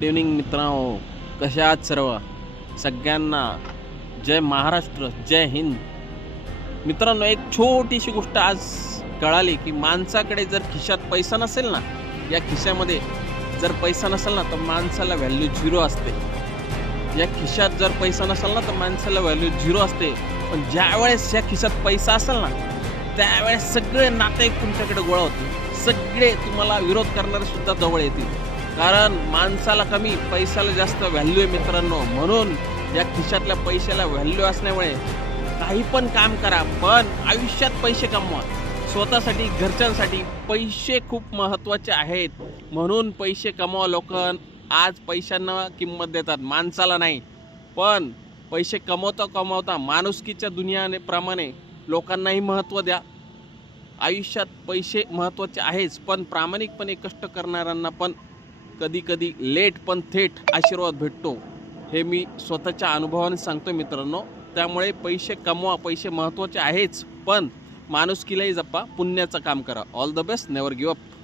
Good evening मित्रांनो, कशा आहात सर्व? सगळ्यांना जय महाराष्ट्र, जय हिंद. मित्रांनो, एक छोटीशी गोष्ट आज कळाली की माणसाकडे जर खिशात पैसा नसेल ना, या खिशामध्ये जर पैसा नसेल ना, तर माणसाला व्हॅल्यू झिरो असते. या खिशात जर पैसा नसेल ना, तर माणसाला व्हॅल्यू झिरो असते. पण ज्या वेळेस या खिशात पैसा असेल ना, त्यावेळेस सगळे नातेवाईक तुमच्याकडे गोळा होतील. सगळे तुम्हाला विरोध करणारे सुद्धा जवळ येतील. कारण माणसाला कमी, पैशाला जास्त व्हॅल्यू आहे मित्रांनो. म्हणून या खिशातल्या पैशाला व्हॅल्यू असल्यामुळे काही पण काम करा, पण आयुष्यात पैसे कमवा. स्वतःसाठी, घरच्यांसाठी पैसे खूप महत्त्वाचे आहेत. म्हणून पैसे कमवा. लोक आज पैशांना किंमत देतात, माणसाला नाही. पण पैसे कमवता माणुसकीच्या दुनियाप्रमाणे लोकांनाही महत्त्व द्या. आयुष्यात पैसे महत्त्वाचे आहेच, पण प्रामाणिकपणे कष्ट करणाऱ्यांना पण कधी कधी लेट पण थेट आशीर्वाद भेटतो. हे मी स्वतःच्या अनुभवाने सांगतो मित्रांनो. त्यामुळे पैसे कमवा, पैसे महत्त्वाचे आहेच, पण माणुसकीलाही जपा, पुण्याचं काम करा. All the best, never give up.